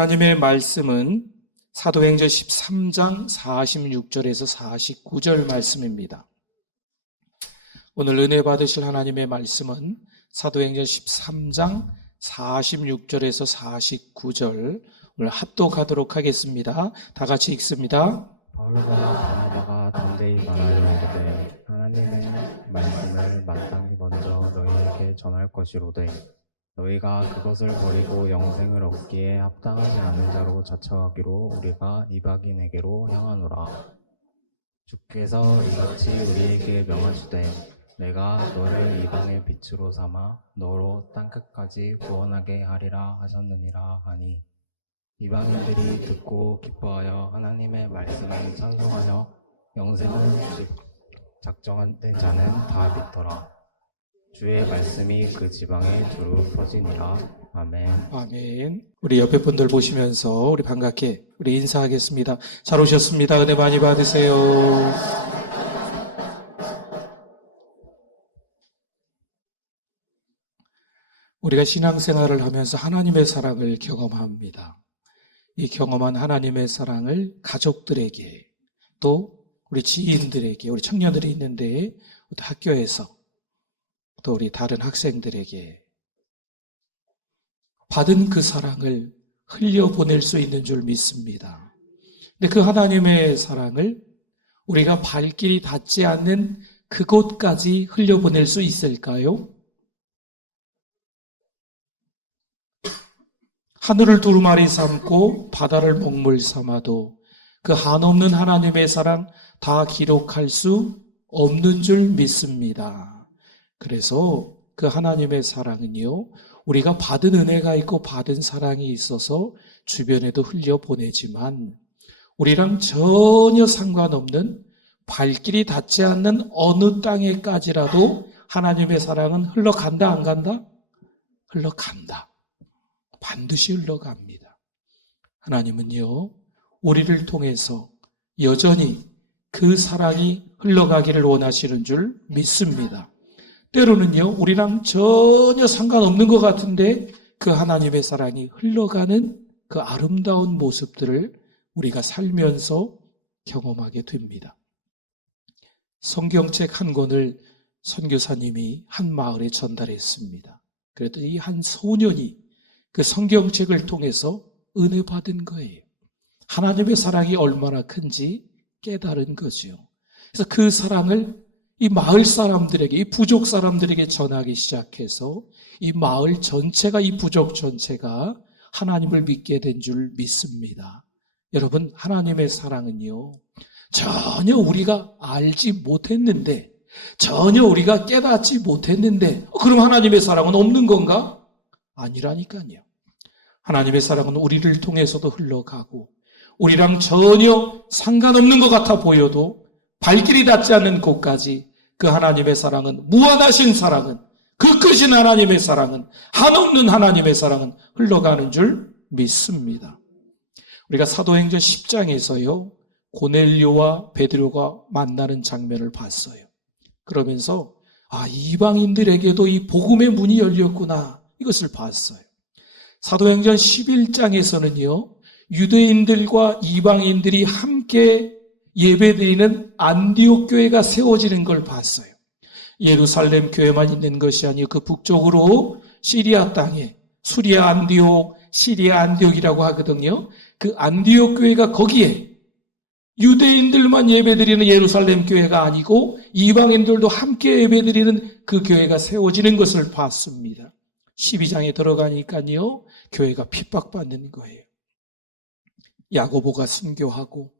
하나님의 말씀은 사도행전 13장 46절에서 49절 말씀입니다. 오늘 은혜 받으실 하나님의 말씀은 사도행전 13장 46절에서 49절 오늘 합독하도록 하겠습니다. 다 같이 읽습니다. 바울과 바나바가 담대히 말하여 이르되 하나님의 말씀을 마땅히 먼저 너희에게 전할 것이로되 너희가 그것을 버리고 영생을 얻기에 합당하지 않은 자로 자처하기로 우리가 이방인에게로 향하노라. 주께서 이같이 우리에게 명하시되 내가 너를 이방의 빛으로 삼아 너로 땅끝까지 구원하게 하리라 하셨느니라 하니 이방인들이 듣고 기뻐하여 하나님의 말씀을 찬송하여 영생을 작정한 자는 다 믿더라. 주의 말씀이 그 지방에 두루 퍼지니라. 아멘. 아멘. 우리 옆에 분들 보시면서 우리 반갑게 우리 인사하겠습니다. 잘 오셨습니다. 은혜 많이 받으세요. 우리가 신앙생활을 하면서 하나님의 사랑을 경험합니다. 이 경험한 하나님의 사랑을 가족들에게 또 우리 지인들에게 우리 청년들이 있는데 또 학교에서 또 우리 다른 학생들에게 받은 그 사랑을 흘려보낼 수 있는 줄 믿습니다. 근데 그 하나님의 사랑을 우리가 발길이 닿지 않는 그곳까지 흘려보낼 수 있을까요? 하늘을 두루마리 삼고 바다를 먹물 삼아도 그 한없는 하나님의 사랑 다 기록할 수 없는 줄 믿습니다. 그래서 그 하나님의 사랑은요, 우리가 받은 은혜가 있고 받은 사랑이 있어서 주변에도 흘려보내지만 우리랑 전혀 상관없는 발길이 닿지 않는 어느 땅에까지라도 하나님의 사랑은 흘러간다, 안 간다? 흘러간다. 반드시 흘러갑니다. 하나님은요, 우리를 통해서 여전히 그 사랑이 흘러가기를 원하시는 줄 믿습니다. 때로는요, 우리랑 전혀 상관없는 것 같은데 그 하나님의 사랑이 흘러가는 그 아름다운 모습들을 우리가 살면서 경험하게 됩니다. 성경책 한 권을 선교사님이 한 마을에 전달했습니다. 그랬더니 한 소년이 그 성경책을 통해서 은혜 받은 거예요. 하나님의 사랑이 얼마나 큰지 깨달은 거죠. 그래서 그 사랑을 이 마을 사람들에게, 이 부족 사람들에게 전하기 시작해서 이 마을 전체가, 이 부족 전체가 하나님을 믿게 된 줄 믿습니다. 여러분, 하나님의 사랑은요, 전혀 우리가 알지 못했는데, 전혀 우리가 깨닫지 못했는데, 그럼 하나님의 사랑은 없는 건가? 아니라니까요. 하나님의 사랑은 우리를 통해서도 흘러가고, 우리랑 전혀 상관없는 것 같아 보여도 발길이 닿지 않는 곳까지 그 하나님의 사랑은, 무한하신 사랑은, 그 크신 하나님의 사랑은, 한없는 하나님의 사랑은 흘러가는 줄 믿습니다. 우리가 사도행전 10장에서요, 고넬료와 베드로가 만나는 장면을 봤어요. 그러면서 이방인들에게도 이 복음의 문이 열렸구나, 이것을 봤어요. 사도행전 11장에서는요, 유대인들과 이방인들이 함께 예배드리는 안디옥 교회가 세워지는 걸 봤어요. 예루살렘 교회만 있는 것이 아니고 그 북쪽으로 시리아 땅에 수리아 안디옥, 시리아 안디옥이라고 하거든요. 그 안디옥 교회가 거기에 유대인들만 예배드리는 예루살렘 교회가 아니고 이방인들도 함께 예배드리는 그 교회가 세워지는 것을 봤습니다. 12장에 들어가니까요, 교회가 핍박받는 거예요. 야고보가 순교하고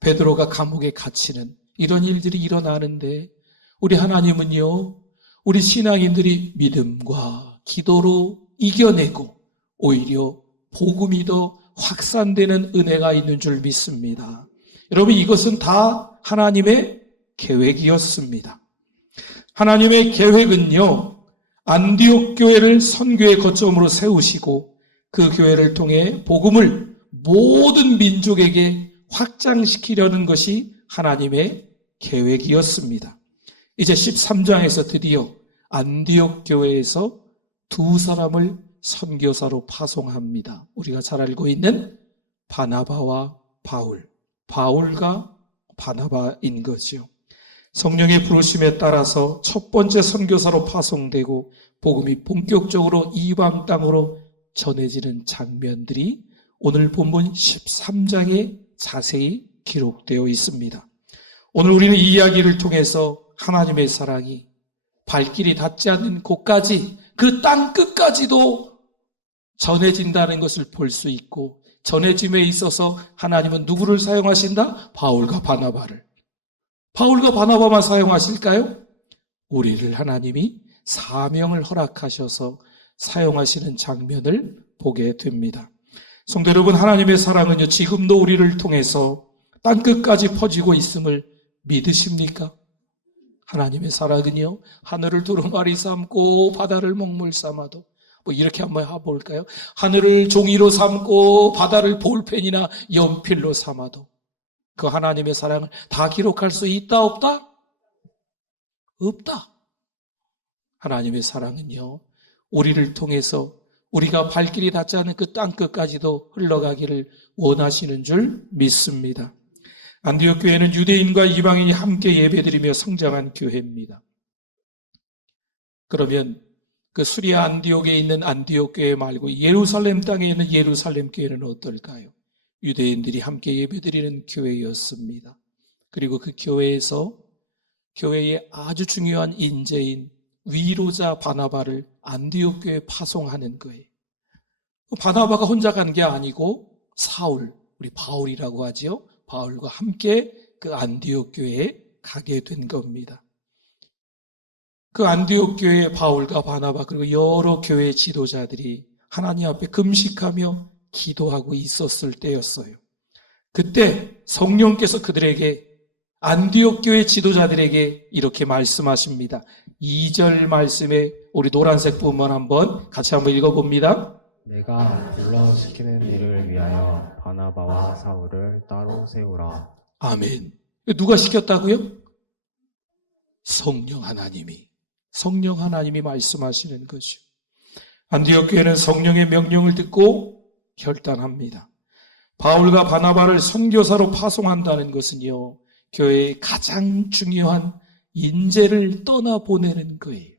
베드로가 감옥에 갇히는 이런 일들이 일어나는데 우리 하나님은요, 우리 신앙인들이 믿음과 기도로 이겨내고 오히려 복음이 더 확산되는 은혜가 있는 줄 믿습니다. 여러분, 이것은 다 하나님의 계획이었습니다. 하나님의 계획은요, 안디옥 교회를 선교의 거점으로 세우시고 그 교회를 통해 복음을 모든 민족에게 확장시키려는 것이 하나님의 계획이었습니다. 이제 13장에서 드디어 안디옥 교회에서 두 사람을 선교사로 파송합니다. 우리가 잘 알고 있는 바나바와 바울, 바울과 바나바인 거죠. 성령의 부르심에 따라서 첫 번째 선교사로 파송되고 복음이 본격적으로 이방 땅으로 전해지는 장면들이 오늘 본문 13장에 자세히 기록되어 있습니다. 오늘 우리는 이 이야기를 통해서 하나님의 사랑이 발길이 닿지 않는 곳까지, 그 땅 끝까지도 전해진다는 것을 볼 수 있고, 전해짐에 있어서 하나님은 누구를 사용하신다? 바울과 바나바를. 바울과 바나바만 사용하실까요? 우리를 하나님이 사명을 허락하셔서 사용하시는 장면을 보게 됩니다. 성도 여러분, 하나님의 사랑은요, 지금도 우리를 통해서 땅끝까지 퍼지고 있음을 믿으십니까? 하나님의 사랑은요, 하늘을 두루마리 삼고 바다를 먹물 삼아도, 이렇게 한번 해볼까요? 하늘을 종이로 삼고 바다를 볼펜이나 연필로 삼아도 그 하나님의 사랑을 다 기록할 수 있다, 없다? 없다. 하나님의 사랑은요, 우리를 통해서 우리가 발길이 닿지 않은 그 땅끝까지도 흘러가기를 원하시는 줄 믿습니다. 안디옥 교회는 유대인과 이방인이 함께 예배드리며 성장한 교회입니다. 그러면 그 수리아 안디옥에 있는 안디옥 교회 말고 예루살렘 땅에 있는 예루살렘 교회는 어떨까요? 유대인들이 함께 예배드리는 교회였습니다. 그리고 그 교회에서 교회의 아주 중요한 인재인 위로자 바나바를 안디옥 교회에 파송하는 거예요. 바나바가 혼자 간 게 아니고 사울, 우리 바울이라고 하지요. 바울과 함께 그 안디옥 교회에 가게 된 겁니다. 그 안디옥 교회의 바울과 바나바 그리고 여러 교회 지도자들이 하나님 앞에 금식하며 기도하고 있었을 때였어요. 그때 성령께서 그들에게, 안디옥 교회 지도자들에게 이렇게 말씀하십니다. 2절 말씀에 우리 노란색 부분 한번 같이 한번 읽어봅니다. 내가 불러시키는 일을 위하여 바나바와 사울을 따로 세우라. 아멘. 누가 시켰다고요? 성령 하나님이 말씀하시는 거죠. 안디옥 교회는 성령의 명령을 듣고 결단합니다. 바울과 바나바를 선교사로 파송한다는 것은요, 교회의 가장 중요한 인재를 떠나보내는 거예요.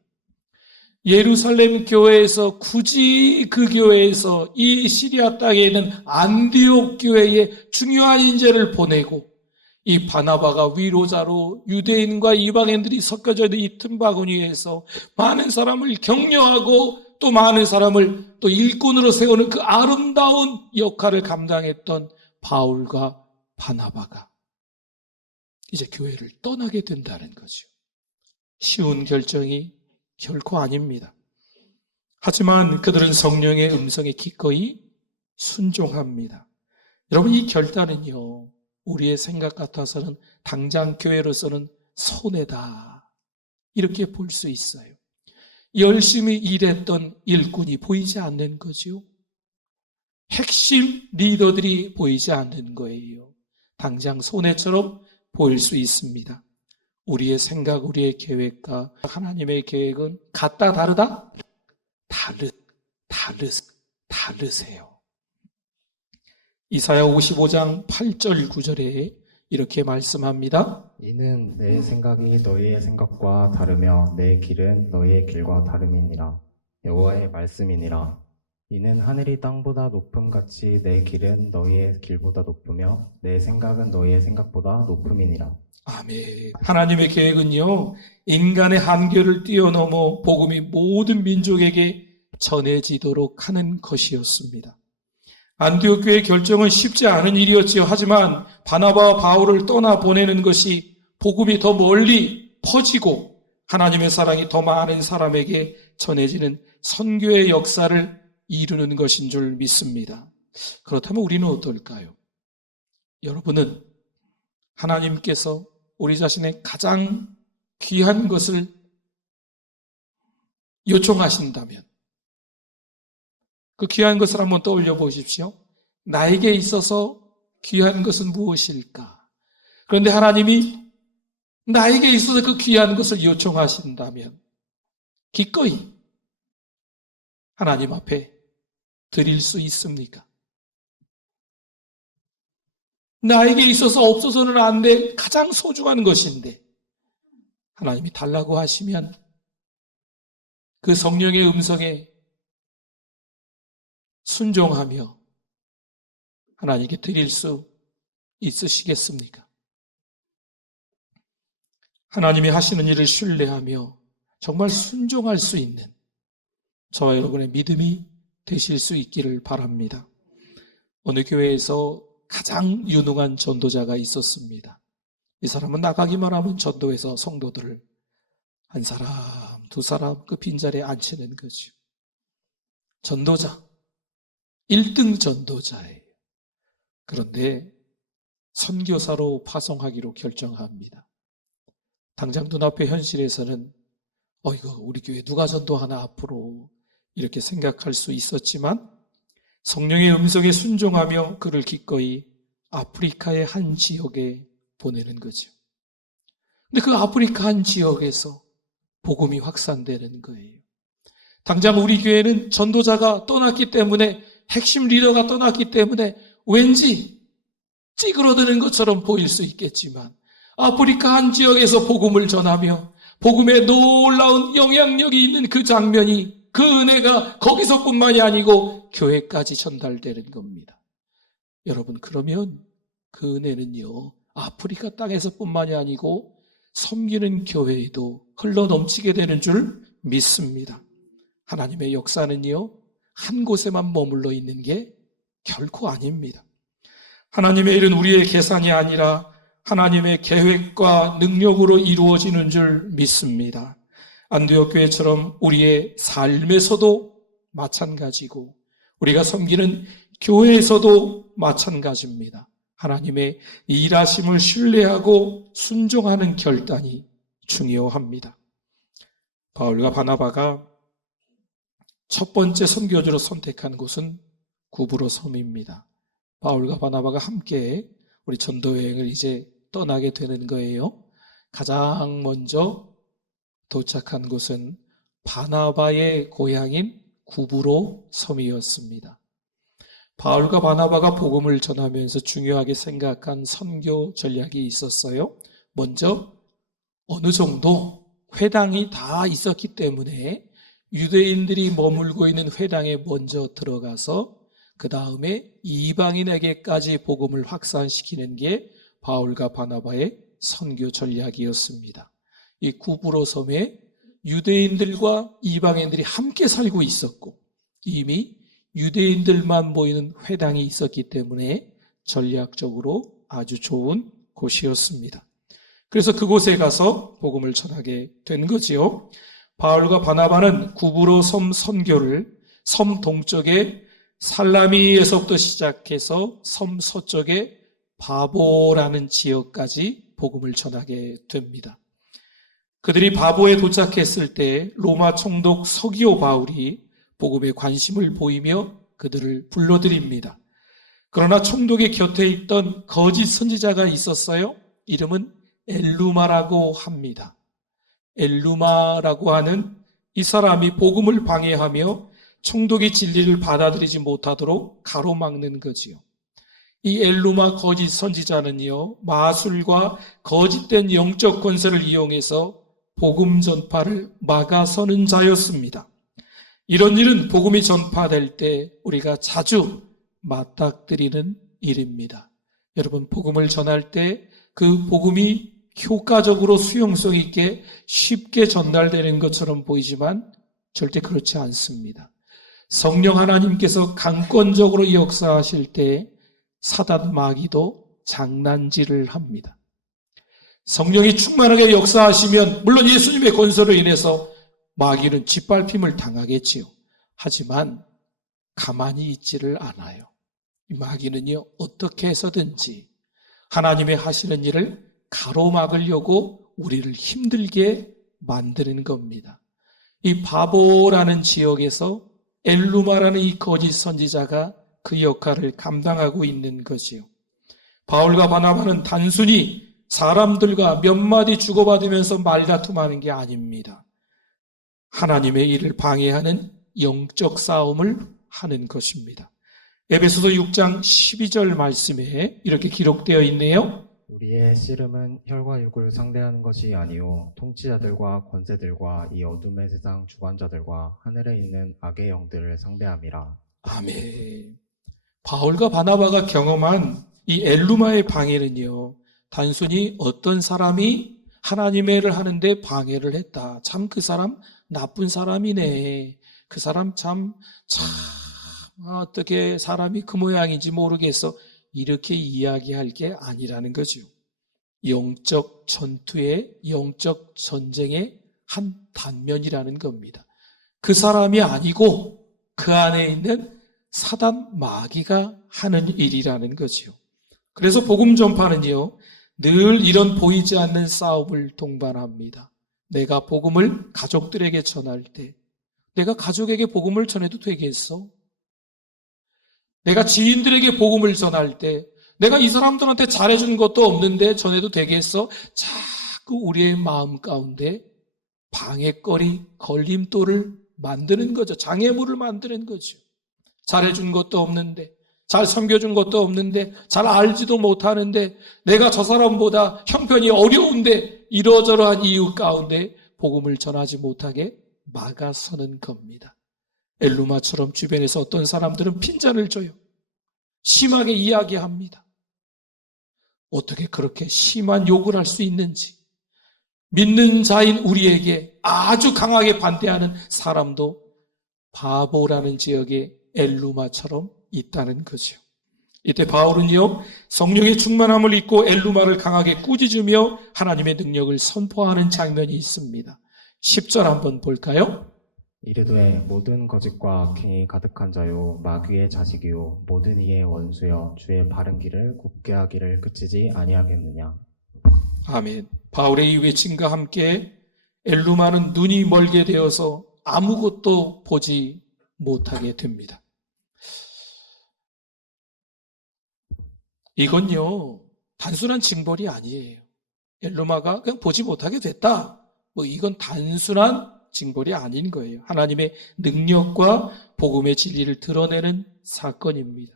예루살렘 교회에서 굳이 그 교회에서 이 시리아 땅에 있는 안디옥 교회에 중요한 인재를 보내고, 이 바나바가 위로자로 유대인과 이방인들이 섞여져 있는 이 틈바구니에서 많은 사람을 격려하고 또 많은 사람을 또 일꾼으로 세우는 그 아름다운 역할을 감당했던 바울과 바나바가 이제 교회를 떠나게 된다는 거죠. 쉬운 결정이 결코 아닙니다. 하지만 그들은 성령의 음성에 기꺼이 순종합니다. 여러분, 이 결단은요, 우리의 생각 같아서는 당장 교회로서는 손해다, 이렇게 볼 수 있어요. 열심히 일했던 일꾼이 보이지 않는 거죠. 핵심 리더들이 보이지 않는 거예요. 당장 손해처럼 보일 수 있습니다. 우리의 생각, 우리의 계획과 하나님의 계획은 같다, 다르다? 다르세요. 이사야 55장 8절 9절에 이렇게 말씀합니다. 이는 내 생각이 너희의 생각과 다르며 내 길은 너희의 길과 다름이니라. 여호와의 말씀이니라. 이는 하늘이 땅보다 높음 같이 내 길은 너희의 길보다 높으며 내 생각은 너희의 생각보다 높음이니라. 아멘. 하나님의 계획은요, 인간의 한계를 뛰어넘어 복음이 모든 민족에게 전해지도록 하는 것이었습니다. 안디옥 교회의 결정은 쉽지 않은 일이었지요. 하지만 바나바와 바울을 떠나보내는 것이 복음이 더 멀리 퍼지고 하나님의 사랑이 더 많은 사람에게 전해지는 선교의 역사를 이루는 것인 줄 믿습니다. 그렇다면 우리는 어떨까요? 여러분은 하나님께서 우리 자신의 가장 귀한 것을 요청하신다면 그 귀한 것을 한번 떠올려 보십시오. 나에게 있어서 귀한 것은 무엇일까? 그런데 하나님이 나에게 있어서 그 귀한 것을 요청하신다면 기꺼이 하나님 앞에 드릴 수 있습니까? 나에게 있어서 없어서는 안 될 가장 소중한 것인데 하나님이 달라고 하시면 그 성령의 음성에 순종하며 하나님께 드릴 수 있으시겠습니까? 하나님이 하시는 일을 신뢰하며 정말 순종할 수 있는 저와 여러분의 믿음이 되실 수 있기를 바랍니다. 어느 교회에서 가장 유능한 전도자가 있었습니다. 이 사람은 나가기만 하면 전도해서 성도들을 한 사람, 두 사람 그 빈자리에 앉히는 거죠. 전도자, 1등 전도자예요. 그런데 선교사로 파송하기로 결정합니다. 당장 눈앞의 현실에서는 이거 우리 교회 누가 전도하나 앞으로 이렇게 생각할 수 있었지만 성령의 음성에 순종하며 그를 기꺼이 아프리카의 한 지역에 보내는 거죠. 근데 그 아프리카 한 지역에서 복음이 확산되는 거예요. 당장 우리 교회는 전도자가 떠났기 때문에 핵심 리더가 떠났기 때문에 왠지 찌그러드는 것처럼 보일 수 있겠지만 아프리카 한 지역에서 복음을 전하며 복음의 놀라운 영향력이 있는 그 장면이 그 은혜가 거기서뿐만이 아니고 교회까지 전달되는 겁니다. 여러분 그러면 그 은혜는요 아프리카 땅에서뿐만이 아니고 섬기는 교회에도 흘러넘치게 되는 줄 믿습니다. 하나님의 역사는요 한 곳에만 머물러 있는 게 결코 아닙니다. 하나님의 일은 우리의 계산이 아니라 하나님의 계획과 능력으로 이루어지는 줄 믿습니다. 안디옥 교회처럼 우리의 삶에서도 마찬가지고 우리가 섬기는 교회에서도 마찬가지입니다. 하나님의 일하심을 신뢰하고 순종하는 결단이 중요합니다. 바울과 바나바가 첫 번째 선교지로 선택한 곳은 구브로 섬입니다. 바울과 바나바가 함께 우리 전도 여행을 이제 떠나게 되는 거예요. 가장 먼저 도착한 곳은 바나바의 고향인 구브로 섬이었습니다. 바울과 바나바가 복음을 전하면서 중요하게 생각한 선교 전략이 있었어요. 먼저 어느 정도 회당이 다 있었기 때문에 유대인들이 머물고 있는 회당에 먼저 들어가서 그 다음에 이방인에게까지 복음을 확산시키는 게 바울과 바나바의 선교 전략이었습니다. 이 구브로 섬에 유대인들과 이방인들이 함께 살고 있었고 이미 유대인들만 모이는 회당이 있었기 때문에 전략적으로 아주 좋은 곳이었습니다. 그래서 그곳에 가서 복음을 전하게 된 거지요. 바울과 바나바는 구브로 섬 선교를 섬 동쪽에 살라미에서부터 시작해서 섬 서쪽에 바보라는 지역까지 복음을 전하게 됩니다. 그들이 바보에 도착했을 때 로마 총독 서기오 바울이 복음에 관심을 보이며 그들을 불러들입니다. 그러나 총독의 곁에 있던 거짓 선지자가 있었어요. 이름은 엘루마라고 합니다. 엘루마라고 하는 이 사람이 복음을 방해하며 총독이 진리를 받아들이지 못하도록 가로막는 거지요. 이 엘루마 거짓 선지자는요, 마술과 거짓된 영적 권세를 이용해서 복음 전파를 막아서는 자였습니다. 이런 일은 복음이 전파될 때 우리가 자주 맞닥뜨리는 일입니다. 여러분, 복음을 전할 때 그 복음이 효과적으로 수용성 있게 쉽게 전달되는 것처럼 보이지만 절대 그렇지 않습니다. 성령 하나님께서 강권적으로 역사하실 때 사단 마귀도 장난질을 합니다. 성령이 충만하게 역사하시면 물론 예수님의 권세로 인해서 마귀는 짓밟힘을 당하겠지요. 하지만 가만히 있지를 않아요. 이 마귀는요, 어떻게 해서든지 하나님의 하시는 일을 가로막으려고 우리를 힘들게 만드는 겁니다. 이 바보라는 지역에서 엘루마라는 이 거짓 선지자가 그 역할을 감당하고 있는 것이요. 바울과 바나바는 단순히 사람들과 몇 마디 주고받으면서 말다툼하는 게 아닙니다. 하나님의 일을 방해하는 영적 싸움을 하는 것입니다. 에베소서 6장 12절 말씀에 이렇게 기록되어 있네요. 우리의 씨름은 혈과 육을 상대하는 것이 아니요 통치자들과 권세들과 이 어둠의 세상 주관자들과 하늘에 있는 악의 영들을 상대함이라. 아멘. 바울과 바나바가 경험한 이 엘루마의 방해는요, 단순히 어떤 사람이 하나님의 일을 하는데 방해를 했다. 참 그 사람 나쁜 사람이네. 그 사람 참 어떻게 사람이 그 모양인지 모르겠어. 이렇게 이야기할 게 아니라는 거죠. 영적 전투의, 영적 전쟁의 한 단면이라는 겁니다. 그 사람이 아니고 그 안에 있는 사단 마귀가 하는 일이라는 거죠. 그래서 복음 전파는요, 늘 이런 보이지 않는 싸움을 동반합니다. 내가 복음을 가족들에게 전할 때, 내가 가족에게 복음을 전해도 되겠어? 내가 지인들에게 복음을 전할 때, 내가 이 사람들한테 잘해준 것도 없는데 전해도 되겠어? 자꾸 우리의 마음 가운데 방해거리, 걸림돌을 만드는 거죠. 장애물을 만드는 거죠. 잘해준 것도 없는데, 잘 섬겨준 것도 없는데, 잘 알지도 못하는데, 내가 저 사람보다 형편이 어려운데 이러저러한 이유 가운데 복음을 전하지 못하게 막아서는 겁니다. 엘루마처럼 주변에서 어떤 사람들은 핀잔을 줘요. 심하게 이야기합니다. 어떻게 그렇게 심한 욕을 할 수 있는지. 믿는 자인 우리에게 아주 강하게 반대하는 사람도 바보라는 지역에 엘루마처럼 있다는 거죠. 이때 바울은요, 성령의 충만함을 입고 엘루마를 강하게 꾸짖으며 하나님의 능력을 선포하는 장면이 있습니다. 10절 한번 볼까요? 이르되 모든 거짓과 악행이 가득한 자요 마귀의 자식이요 모든 이의 원수여 주의 바른 길을 굽게 하기를 그치지 아니하겠느냐. 아멘. 바울의 이 외침과 함께 엘루마는 눈이 멀게 되어서 아무것도 보지 못하게 됩니다. 이건요, 단순한 징벌이 아니에요. 엘루마가 그냥 보지 못하게 됐다. 이건 단순한 징벌이 아닌 거예요. 하나님의 능력과 복음의 진리를 드러내는 사건입니다.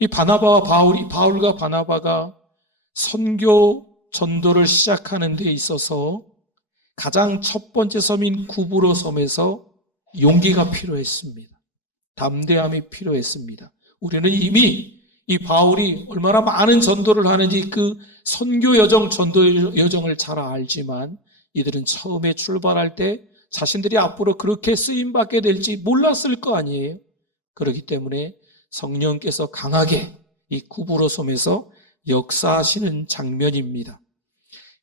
이 바울과 바나바가 선교 전도를 시작하는 데 있어서 가장 첫 번째 섬인 구브로 섬에서 용기가 필요했습니다. 담대함이 필요했습니다. 우리는 이미 이 바울이 얼마나 많은 전도를 하는지 그 선교 여정, 전도 여정을 잘 알지만 이들은 처음에 출발할 때 자신들이 앞으로 그렇게 쓰임받게 될지 몰랐을 거 아니에요. 그렇기 때문에 성령께서 강하게 이 구브로 섬에서 역사하시는 장면입니다.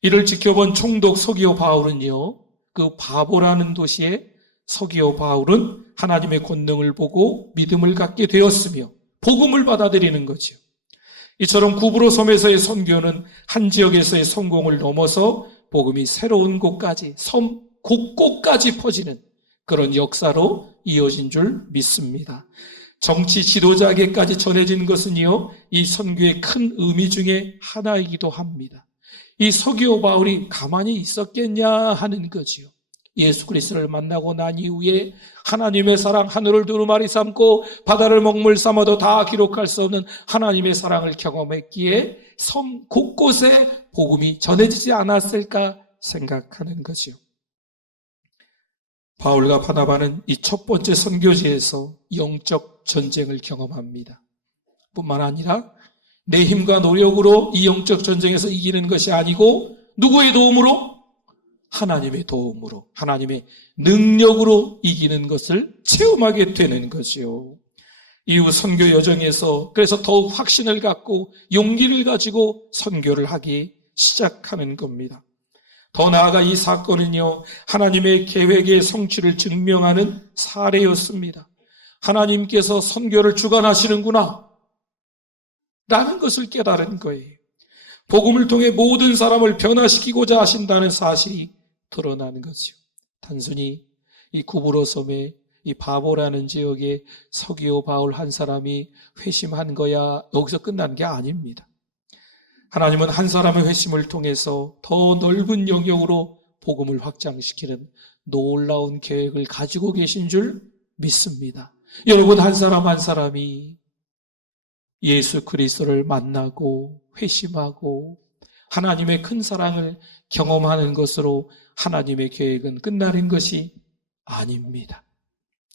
이를 지켜본 총독 서기오 바울은요, 그 바보라는 도시에 서기오 바울은 하나님의 권능을 보고 믿음을 갖게 되었으며 복음을 받아들이는 거죠. 이처럼 구브로 섬에서의 선교는 한 지역에서의 성공을 넘어서 복음이 새로운 곳까지, 섬 곳곳까지 퍼지는 그런 역사로 이어진 줄 믿습니다. 정치 지도자에게까지 전해진 것은요, 이 선교의 큰 의미 중에 하나이기도 합니다. 이 서기오 바울이 가만히 있었겠냐 하는 거지요. 예수 그리스도를 만나고 난 이후에 하나님의 사랑, 하늘을 두루마리 삼고 바다를 먹물 삼아도 다 기록할 수 없는 하나님의 사랑을 경험했기에 섬 곳곳에 복음이 전해지지 않았을까 생각하는 거지요. 바울과 바나바는 이 첫 번째 선교지에서 영적 전쟁을 경험합니다. 뿐만 아니라 내 힘과 노력으로 이 영적 전쟁에서 이기는 것이 아니고 누구의 도움으로? 하나님의 도움으로, 하나님의 능력으로 이기는 것을 체험하게 되는 것이요. 이후 선교 여정에서 그래서 더욱 확신을 갖고 용기를 가지고 선교를 하기 시작하는 겁니다. 더 나아가 이 사건은요, 하나님의 계획의 성취를 증명하는 사례였습니다. 하나님께서 선교를 주관하시는구나 라는 것을 깨달은 거예요. 복음을 통해 모든 사람을 변화시키고자 하신다는 사실이 드러나는 거죠. 단순히 이 구브로 섬의 이 바보라는 지역에 서기오 바울 한 사람이 회심한 거야 여기서 끝난 게 아닙니다. 하나님은 한 사람의 회심을 통해서 더 넓은 영역으로 복음을 확장시키는 놀라운 계획을 가지고 계신 줄 믿습니다. 여러분 한 사람 한 사람이 예수 그리스도를 만나고 회심하고 하나님의 큰 사랑을 경험하는 것으로 하나님의 계획은 끝나는 것이 아닙니다.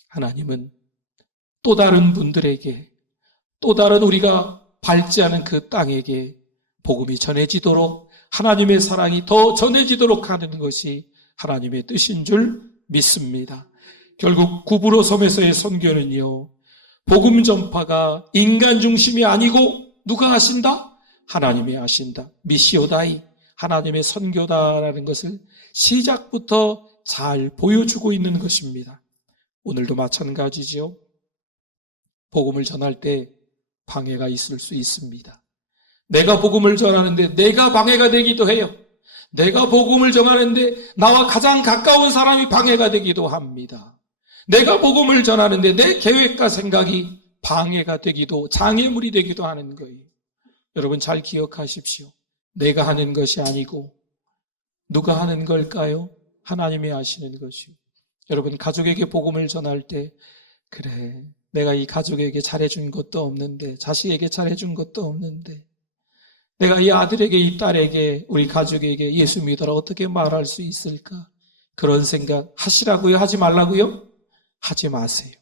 하나님은 또 다른 분들에게, 또 다른 우리가 밟지 않은 그 땅에게 복음이 전해지도록, 하나님의 사랑이 더 전해지도록 하는 것이 하나님의 뜻인 줄 믿습니다. 결국 구부로 섬에서의 선교는요, 복음 전파가 인간 중심이 아니고 누가 하신다? 하나님이 하신다. 미시오다이, 하나님의 선교다라는 것을 시작부터 잘 보여주고 있는 것입니다. 오늘도 마찬가지죠. 복음을 전할 때 방해가 있을 수 있습니다. 내가 복음을 전하는데 내가 방해가 되기도 해요. 내가 복음을 전하는데 나와 가장 가까운 사람이 방해가 되기도 합니다. 내가 복음을 전하는데 내 계획과 생각이 방해가 되기도, 장애물이 되기도 하는 거예요. 여러분 잘 기억하십시오. 내가 하는 것이 아니고 누가 하는 걸까요? 하나님이 하시는 것이요. 여러분 가족에게 복음을 전할 때, 그래, 내가 이 가족에게 잘해준 것도 없는데, 자식에게 잘해준 것도 없는데, 내가 이 아들에게, 이 딸에게, 우리 가족에게 예수 믿어라 어떻게 말할 수 있을까? 그런 생각 하시라고요? 하지 말라고요? 하지 마세요.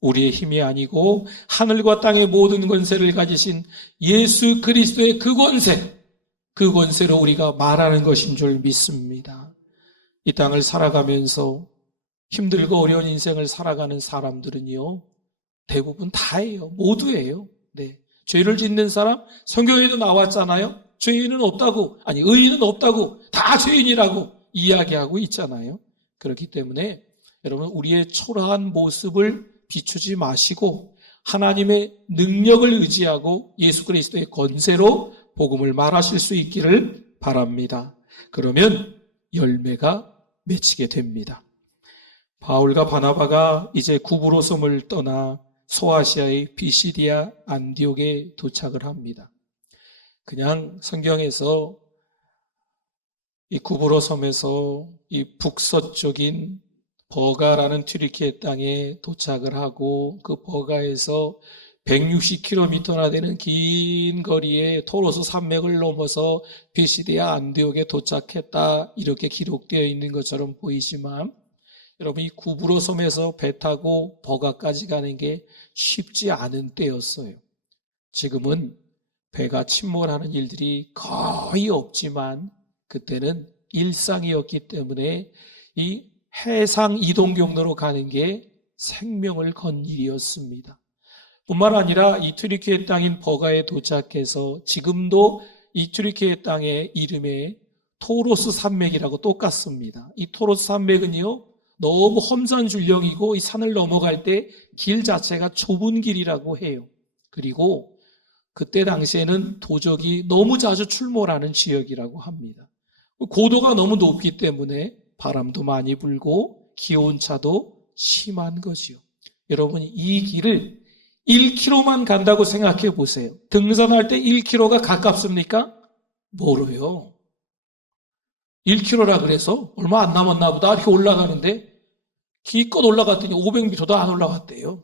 우리의 힘이 아니고 하늘과 땅의 모든 권세를 가지신 예수 그리스도의 그 권세로 우리가 말하는 것인 줄 믿습니다. 이 땅을 살아가면서 힘들고 어려운 인생을 살아가는 사람들은요, 대부분 다예요. 모두예요. 네. 죄를 짓는 사람, 성경에도 나왔잖아요. 죄인은 없다고, 아니 의인은 없다고, 다 죄인이라고 이야기하고 있잖아요. 그렇기 때문에 여러분 우리의 초라한 모습을 비추지 마시고 하나님의 능력을 의지하고 예수 그리스도의 권세로 복음을 말하실 수 있기를 바랍니다. 그러면 열매가 맺히게 됩니다. 바울과 바나바가 이제 구브로 섬을 떠나 소아시아의 비시디아 안디옥에 도착을 합니다. 그냥 성경에서 이 구브로 섬에서 이 북서쪽인 버가라는 튀르키예 땅에 도착을 하고 그 버가에서 160km나 되는 긴 거리에 토로스 산맥을 넘어서 비시디아 안디옥에 도착했다, 이렇게 기록되어 있는 것처럼 보이지만 여러분 이 구브로 섬에서 배 타고 버가까지 가는 게 쉽지 않은 때였어요. 지금은 배가 침몰하는 일들이 거의 없지만 그때는 일상이었기 때문에 이 해상 이동 경로로 가는 게 생명을 건 일이었습니다. 뿐만 아니라 이 튀르키예 땅인 버가에 도착해서 지금도 이 튀르키예 땅의 이름에 토로스 산맥이라고 똑같습니다. 이 토로스 산맥은요, 너무 험산줄령이고 이 산을 넘어갈 때 길 자체가 좁은 길이라고 해요. 그리고 그때 당시에는 도적이 너무 자주 출몰하는 지역이라고 합니다. 고도가 너무 높기 때문에 바람도 많이 불고 기온차도 심한 거지요. 여러분 이 길을 1km만 간다고 생각해 보세요. 등산할 때 1km가 가깝습니까? 모르요. 1km라 그래서 얼마 안 남았나 보다 이렇게 올라가는데 기껏 올라갔더니 500m도 안 올라갔대요.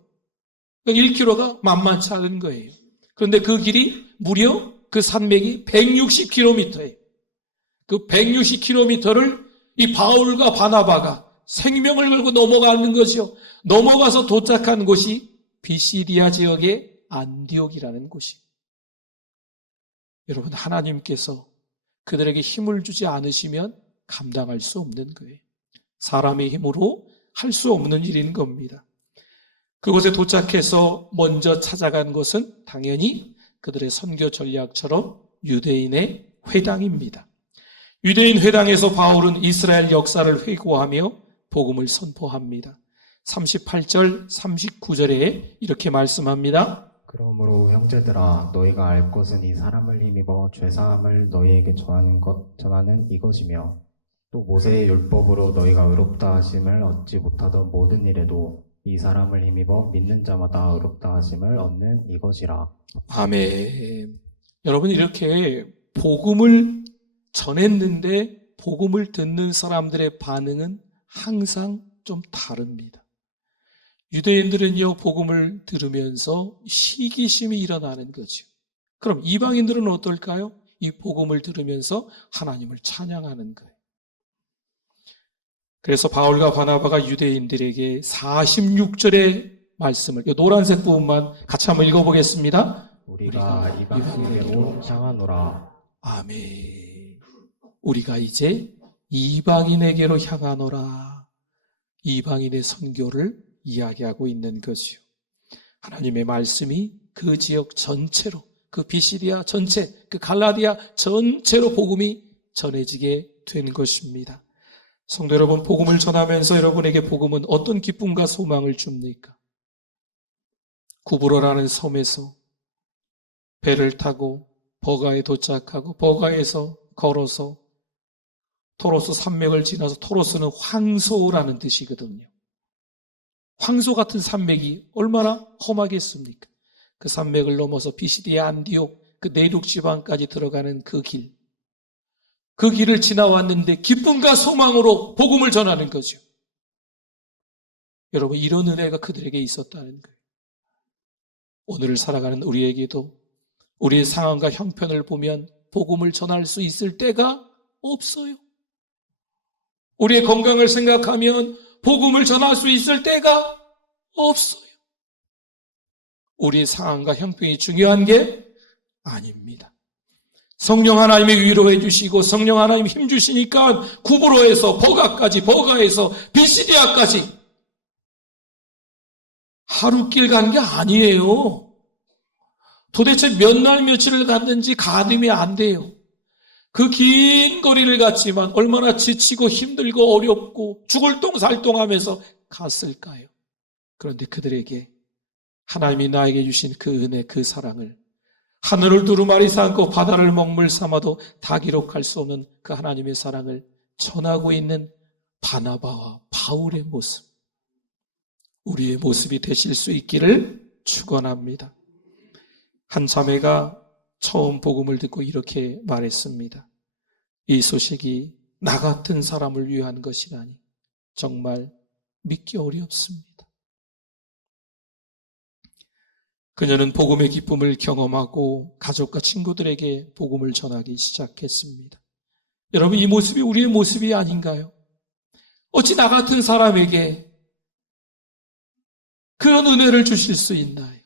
그러니까 1km가 만만치 않은 거예요. 그런데 그 길이 무려 그 산맥이 160km예요. 그 160km를 이 바울과 바나바가 생명을 걸고 넘어가는 것이요. 넘어가서 도착한 곳이 비시디아 지역의 안디옥이라는 곳이에요. 여러분 하나님께서 그들에게 힘을 주지 않으시면 감당할 수 없는 거예요. 사람의 힘으로 할 수 없는 일인 겁니다. 그곳에 도착해서 먼저 찾아간 곳은 당연히 그들의 선교 전략처럼 유대인의 회당입니다. 유대인 회당에서 바울은 이스라엘 역사를 회고하며 복음을 선포합니다. 38절, 39절에 이렇게 말씀합니다. 그러므로 형제들아, 너희가 알 것은 이 사람을 힘입어 죄사함을 너희에게 전하는 이것이며, 또 모세의 율법으로 너희가 의롭다 하심을 얻지 못하던 모든 일에도 이 사람을 힘입어 믿는 자마다 의롭다 하심을 얻는 이것이라. 아멘. 여러분 이렇게 복음을 전했는데 복음을 듣는 사람들의 반응은 항상 좀 다릅니다. 유대인들은요, 복음을 들으면서 시기심이 일어나는 거죠. 그럼 이방인들은 어떨까요? 이 복음을 들으면서 하나님을 찬양하는 거예요. 그래서 바울과 바나바가 유대인들에게 46절의 말씀을, 이 노란색 부분만 같이 한번 읽어보겠습니다. 우리가 이방인에게로 향하노라. 아멘. 우리가 이제 이방인에게로 향하노라. 이방인의 선교를 이야기하고 있는 것이요. 하나님의 말씀이 그 지역 전체로, 그 비시디아 전체, 그 갈라디아 전체로 복음이 전해지게 된 것입니다. 성도 여러분, 복음을 전하면서 여러분에게 복음은 어떤 기쁨과 소망을 줍니까? 구브로라는 섬에서 배를 타고 버가에 도착하고 버가에서 걸어서 토로스 산맥을 지나서, 토로스는 황소라는 뜻이거든요. 황소 같은 산맥이 얼마나 험하겠습니까? 그 산맥을 넘어서 비시디아 안디옥, 그 내륙 지방까지 들어가는 그 길, 그 길을 지나왔는데 기쁨과 소망으로 복음을 전하는 거죠. 여러분, 이런 은혜가 그들에게 있었다는 거예요. 오늘을 살아가는 우리에게도 우리의 상황과 형편을 보면 복음을 전할 수 있을 때가 없어요. 우리의 건강을 생각하면 복음을 전할 수 있을 때가 없어요. 우리의 상황과 형편이 중요한 게 아닙니다. 성령 하나님이 위로해 주시고 성령 하나님이 힘 주시니까 구브로에서 버가까지, 버가에서 비시디아까지 하루길 간 게 아니에요. 도대체 몇 날 며칠을 갔는지 가늠이 안 돼요. 그 긴 거리를 갔지만 얼마나 지치고 힘들고 어렵고 죽을 똥살똥하면서 갔을까요? 그런데 그들에게 하나님이 나에게 주신 그 은혜, 그 사랑을 하늘을 두루마리 삼고 바다를 먹물 삼아도 다 기록할 수 없는 그 하나님의 사랑을 전하고 있는 바나바와 바울의 모습, 우리의 모습이 되실 수 있기를 축원합니다. 한 자매가 처음 복음을 듣고 이렇게 말했습니다. 이 소식이 나 같은 사람을 위한 것이라니 정말 믿기 어렵습니다. 그녀는 복음의 기쁨을 경험하고 가족과 친구들에게 복음을 전하기 시작했습니다. 여러분, 이 모습이 우리의 모습이 아닌가요? 어찌 나 같은 사람에게 그런 은혜를 주실 수 있나요?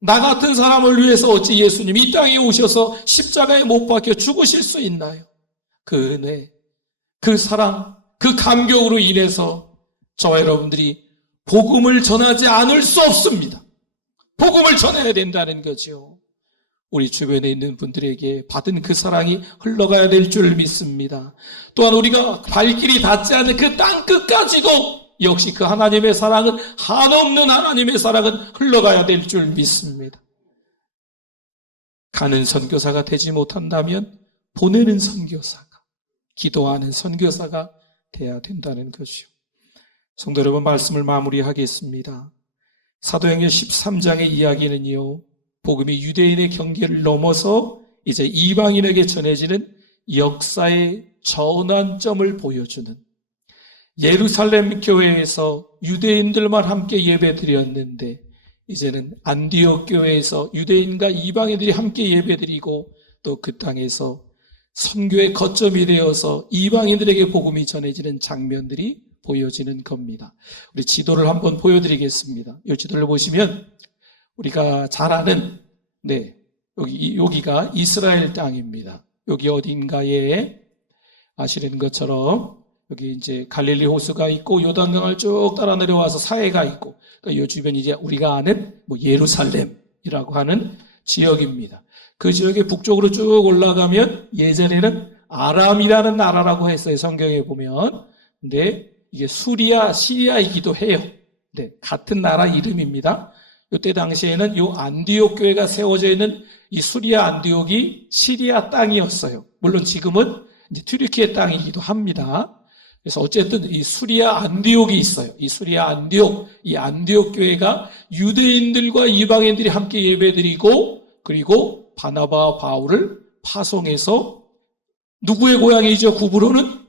나 같은 사람을 위해서 어찌 예수님이 이 땅에 오셔서 십자가에 못 박혀 죽으실 수 있나요? 그 은혜, 그 사랑, 그 감격으로 인해서 저와 여러분들이 복음을 전하지 않을 수 없습니다. 복음을 전해야 된다는 거죠. 우리 주변에 있는 분들에게 받은 그 사랑이 흘러가야 될 줄 믿습니다. 또한 우리가 발길이 닿지 않는 그 땅 끝까지도 역시 그 하나님의 사랑은, 한없는 하나님의 사랑은 흘러가야 될 줄 믿습니다. 가는 선교사가 되지 못한다면 보내는 선교사가, 기도하는 선교사가 돼야 된다는 것이요. 성도 여러분, 말씀을 마무리하겠습니다. 사도행전 13장의 이야기는요, 복음이 유대인의 경계를 넘어서 이제 이방인에게 전해지는 역사의 전환점을 보여주는, 예루살렘 교회에서 유대인들만 함께 예배드렸는데 이제는 안디옥 교회에서 유대인과 이방인들이 함께 예배드리고 또 그 땅에서 선교의 거점이 되어서 이방인들에게 복음이 전해지는 장면들이 보여지는 겁니다. 우리 지도를 한번 보여드리겠습니다. 이 지도를 보시면 우리가 잘 아는, 여기가 이스라엘 땅입니다. 여기 어딘가에 아시는 것처럼 여기 이제 갈릴리 호수가 있고 요단강을 쭉 따라 내려와서 사해가 있고, 그러니까 이 주변이 이제 우리가 아는 예루살렘이라고 하는 지역입니다. 그 지역의 북쪽으로 쭉 올라가면 예전에는 아람이라는 나라라고 했어요. 성경에 보면. 근데 이게 수리아, 시리아이기도 해요. 네, 같은 나라 이름입니다. 이때 당시에는 이 안디옥 교회가 세워져 있는 이 수리아 안디옥이 시리아 땅이었어요. 물론 지금은 이제 튀르키예 땅이기도 합니다. 그래서 어쨌든 이 수리아 안디옥이 있어요. 이 수리아 안디옥, 이 안디옥 교회가 유대인들과 이방인들이 함께 예배드리고, 그리고 바나바와 바울을 파송해서 누구의 고향이죠? 구브로는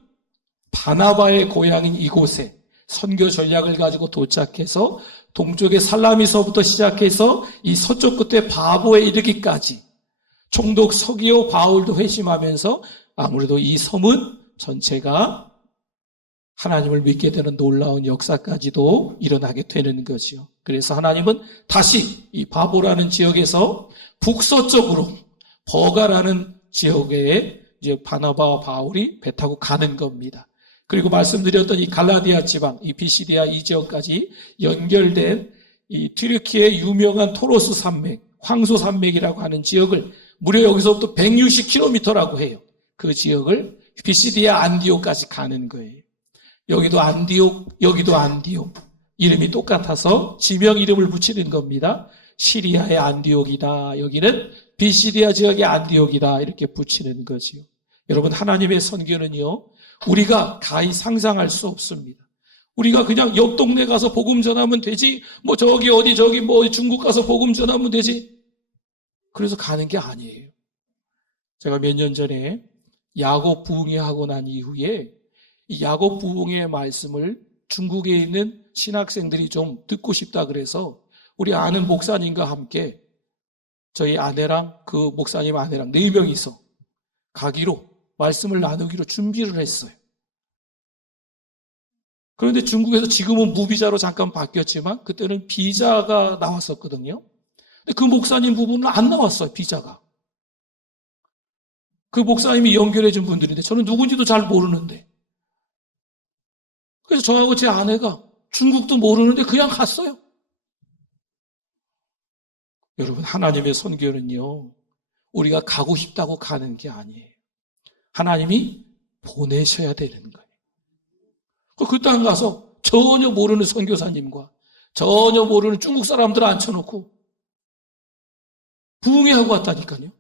바나바의 고향인 이곳에 선교 전략을 가지고 도착해서 동쪽의 살라미서부터 시작해서 이 서쪽 끝에 바보에 이르기까지 총독 서기오 바울도 회심하면서 아무래도 이 섬은 전체가 하나님을 믿게 되는 놀라운 역사까지도 일어나게 되는 거지요. 그래서 하나님은 다시 이 바보라는 지역에서 북서쪽으로 버가라는 지역에 이제 바나바와 바울이 배 타고 가는 겁니다. 그리고 말씀드렸던 이 갈라디아 지방, 이 비시디아 이 지역까지 연결된 이 튀르키의 유명한 토로스 산맥, 황소 산맥이라고 하는 지역을 무려 여기서부터 160km라고 해요. 그 지역을 비시디아 안디옥까지 가는 거예요. 여기도 안디옥, 여기도 안디옥. 이름이 똑같아서 지명 이름을 붙이는 겁니다. 시리아의 안디옥이다. 여기는 비시디아 지역의 안디옥이다. 이렇게 붙이는 거지요. 여러분, 하나님의 선교는요, 우리가 가히 상상할 수 없습니다. 우리가 그냥 옆 동네 가서 복음 전하면 되지, 뭐 저기 어디 저기 뭐 중국 가서 복음 전하면 되지. 그래서 가는 게 아니에요. 제가 몇 년 전에 야곱 부흥회 하고 난 이후에 이 야곱 부흥회의 말씀을 중국에 있는 신학생들이 좀 듣고 싶다 그래서 우리 아는 목사님과 함께 저희 아내랑 그 목사님 아내랑 4명이서 가기로 말씀을 나누기로 준비를 했어요. 그런데 중국에서 지금은 무비자로 잠깐 바뀌었지만 그때는 비자가 나왔었거든요. 근데 그 목사님 부부는 안 나왔어요, 비자가. 그 목사님이 연결해 준 분들인데 저는 누군지도 잘 모르는데. 그래서 저하고 제 아내가 중국도 모르는데 그냥 갔어요. 여러분, 하나님의 선교는요, 우리가 가고 싶다고 가는 게 아니에요. 하나님이 보내셔야 되는 거예요. 그 땅 가서 전혀 모르는 선교사님과 전혀 모르는 중국 사람들 앉혀놓고 부흥회하고 왔다니까요.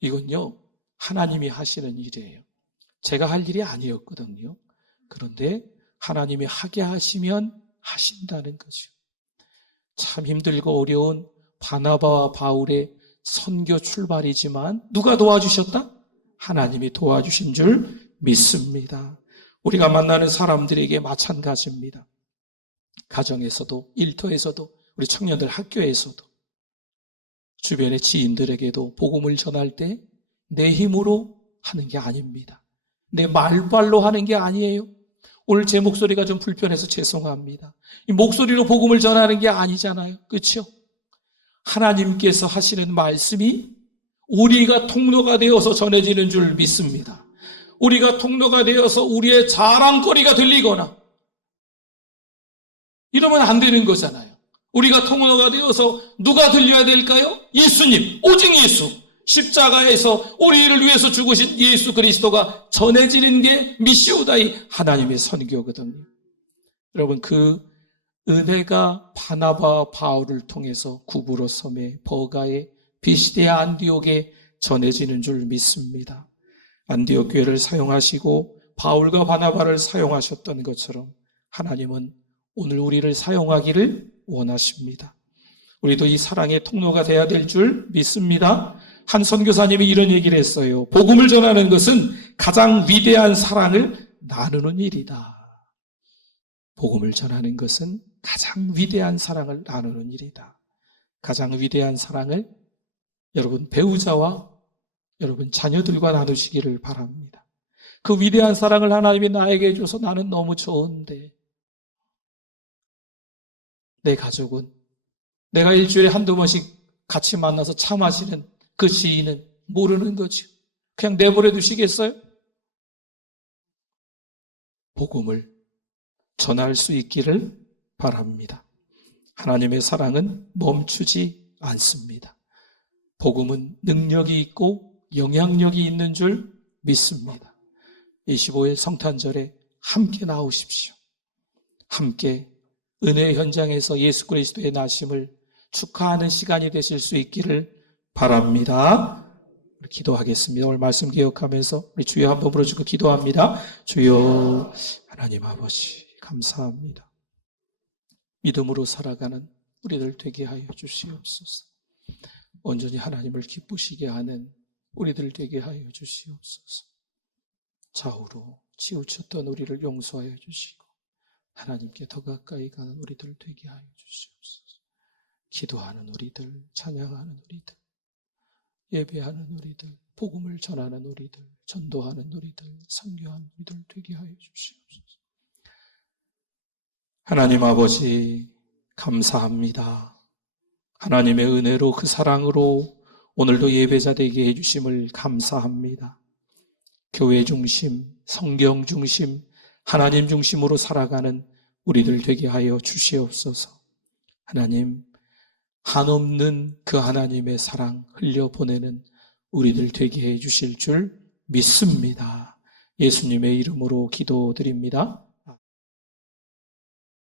이건요, 하나님이 하시는 일이에요. 제가 할 일이 아니었거든요. 그런데 하나님이 하게 하시면 하신다는 거죠. 참 힘들고 어려운 바나바와 바울의 선교 출발이지만 누가 도와주셨다? 하나님이 도와주신 줄 믿습니다. 우리가 만나는 사람들에게 마찬가지입니다. 가정에서도, 일터에서도, 우리 청년들 학교에서도, 주변의 지인들에게도 복음을 전할 때 내 힘으로 하는 게 아닙니다. 내 말발로 하는 게 아니에요. 오늘 제 목소리가 좀 불편해서 죄송합니다. 이 목소리로 복음을 전하는 게 아니잖아요. 그렇죠? 하나님께서 하시는 말씀이 우리가 통로가 되어서 전해지는 줄 믿습니다. 우리가 통로가 되어서 우리의 자랑거리가 들리거나 이러면 안 되는 거잖아요. 우리가 통로가 되어서 누가 들려야 될까요? 예수님, 오직 예수. 십자가에서 우리를 위해서 죽으신 예수 그리스도가 전해지는 게 미시오다이 하나님의 선교거든요. 여러분, 그 은혜가 바나바와 바울을 통해서 구브로 섬에, 버가에, 비시디아 안디옥에 전해지는 줄 믿습니다. 안디옥 교회를 사용하시고 바울과 바나바를 사용하셨던 것처럼 하나님은 오늘 우리를 사용하기를 원하십니다. 우리도 이 사랑의 통로가 되어야 될 줄 믿습니다. 한 선교사님이 이런 얘기를 했어요. 복음을 전하는 것은 가장 위대한 사랑을 나누는 일이다. 복음을 전하는 것은 가장 위대한 사랑을 나누는 일이다. 가장 위대한 사랑을 여러분 배우자와 여러분 자녀들과 나누시기를 바랍니다. 그 위대한 사랑을 하나님이 나에게 해줘서 나는 너무 좋은데 내 가족은 내가 일주일에 한두 번씩 같이 만나서 차 마시는 그 지인은 모르는 거죠. 그냥 내버려 두시겠어요? 복음을 전할 수 있기를 바랍니다. 하나님의 사랑은 멈추지 않습니다. 복음은 능력이 있고 영향력이 있는 줄 믿습니다. 25일 성탄절에 함께 나오십시오. 함께 은혜의 현장에서 예수 그리스도의 나심을 축하하는 시간이 되실 수 있기를 바랍니다. 우리 기도하겠습니다. 오늘 말씀 기억하면서 우리 주여 한번 부르시고 기도합니다. 주여 하나님 아버지 감사합니다. 믿음으로 살아가는 우리들 되게 하여 주시옵소서. 온전히 하나님을 기쁘시게 하는 우리들 되게 하여 주시옵소서. 좌우로 치우쳤던 우리를 용서하여 주시고 하나님께 더 가까이 가는 우리들 되게 하여 주시옵소서. 기도하는 우리들, 찬양하는 우리들, 예배하는 우리들, 복음을 전하는 우리들, 전도하는 우리들, 선교하는 우리들 되게 하여 주시옵소서. 하나님 아버지, 감사합니다. 하나님의 은혜로 그 사랑으로 오늘도 예배자 되게 해주심을 감사합니다. 교회 중심, 성경 중심, 하나님 중심으로 살아가는 우리들 되게 하여 주시옵소서. 하나님, 한없는 그 하나님의 사랑 흘려보내는 우리들 되게 해주실 줄 믿습니다. 예수님의 이름으로 기도드립니다.